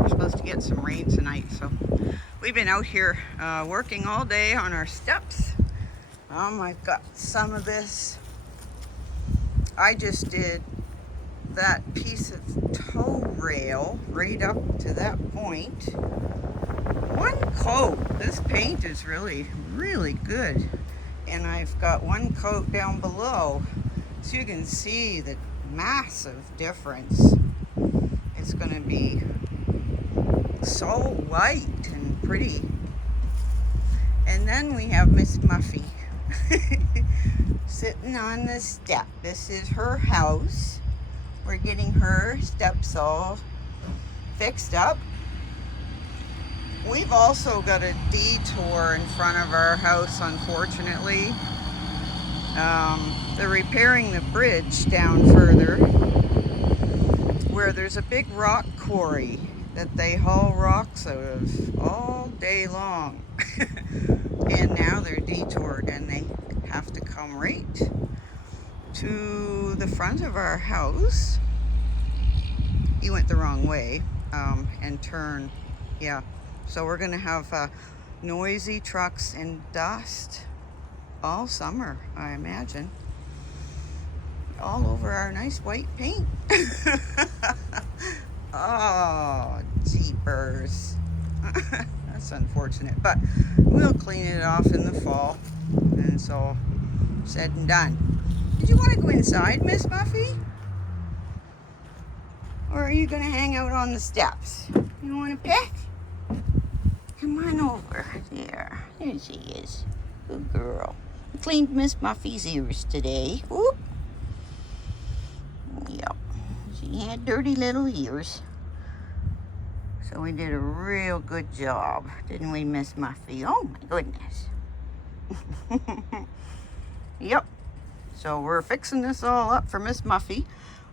We're supposed to get some rain tonight, so we've been out here working all day on our steps. I've got some of this. I just did that piece of toe rail right up to that point. One coat. This paint is really good. And I've got one coat down below, so you can see the massive difference. It's going to be so white and pretty. And then we have Miss Muffy sitting on the step. This is her house. We're getting her steps all fixed up. We've also got a detour in front of our house, unfortunately. They're repairing the bridge down further, where there's a big rock quarry that they haul rocks out of all day long. And now they're detoured and they have to come right to the front of our house. He went the wrong way and turn, yeah. So we're gonna have noisy trucks and dust all summer, I imagine. All over our nice white paint. Oh, jeepers. That's unfortunate, but we'll clean it off in the fall. And so, said and done. Did you want to go inside, Miss Muffy? Or are you going to hang out on the steps? You want a pet? Come on over. There she is. Good girl. I cleaned Miss Muffy's ears today. Whoop. Yep. She had dirty little ears. So we did a real good job, didn't we, Miss Muffy? Oh my goodness. Yep. So we're fixing this all up for Miss Muffy.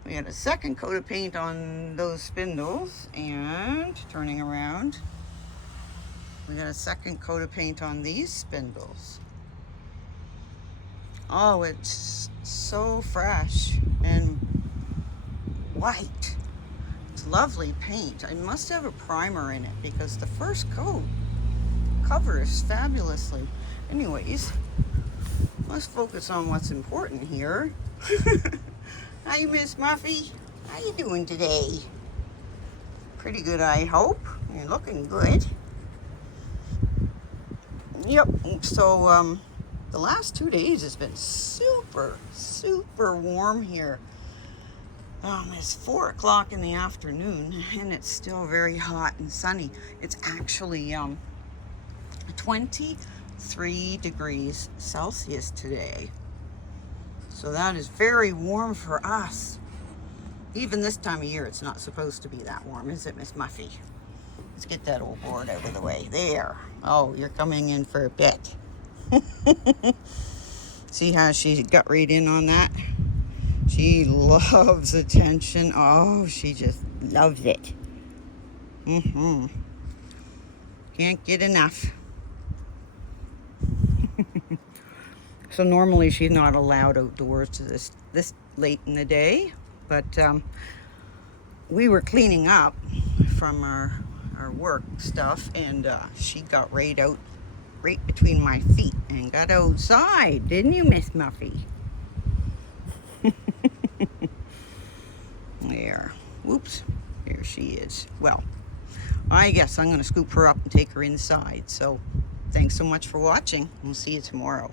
We had a second coat of paint on those spindles, and turning around, we got a second coat of paint on these spindles. Oh, it's so fresh and white. It's lovely paint. I must have a primer in it because the first coat covers fabulously. Anyways, let's focus on what's important here. Hi, Miss Muffy. How you doing today? Pretty good, I hope. You're looking good. Yep. So the last 2 days has been super warm here. It's 4 o'clock in the afternoon and it's still very hot and sunny. It's actually 23 degrees Celsius today. So that is very warm for us. Even this time of year, it's not supposed to be that warm, is it, Miss Muffy? Let's get that old board out of the way. There. Oh, you're coming in for a bit. See how she got right in on that? She loves attention. Oh, she just loves it. Can't get enough. So normally she's not allowed outdoors to this late in the day, but we were cleaning up from our work stuff, and she got right between my feet and got outside, didn't you, Miss Muffy? There. Whoops. There she is. Well, I guess I'm going to scoop her up and take her inside. So thanks so much for watching. We'll see you tomorrow.